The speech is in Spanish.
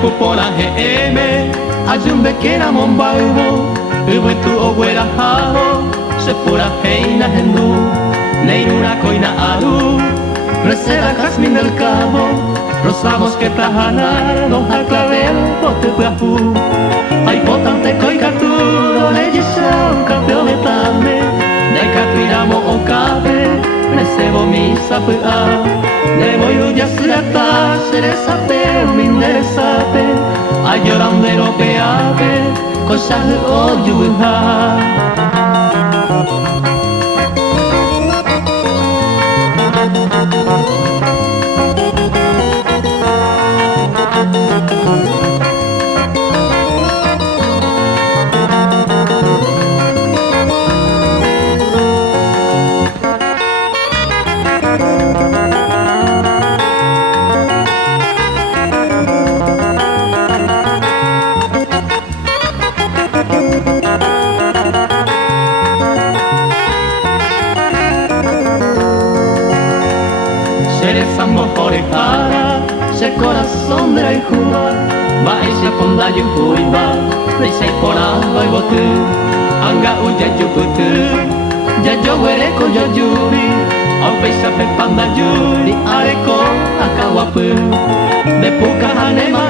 pupona GM Ajumbe kena mombaubo Ubutu oguera hao Sepura heina hendu Neiruna koina aru Resera Jazmín del Cabo Rosamos que tahanar Don Jaclavel bote puafu Ay potante koi katuro Lejisao kapeo metame Nekatu iramo okabe Nesebo mi sapua Nebo yuya surata Seresape minderesape Ay llorandero peabe Kosahu o yuha Sambo forejara, se corazón de la hijua, va ese fonda yuhuiba, risa y porando y botu, anga uya yukutu, ya yo huereko yo yuri, au peisa pepanda yuri, areko akawapu, de puka hanema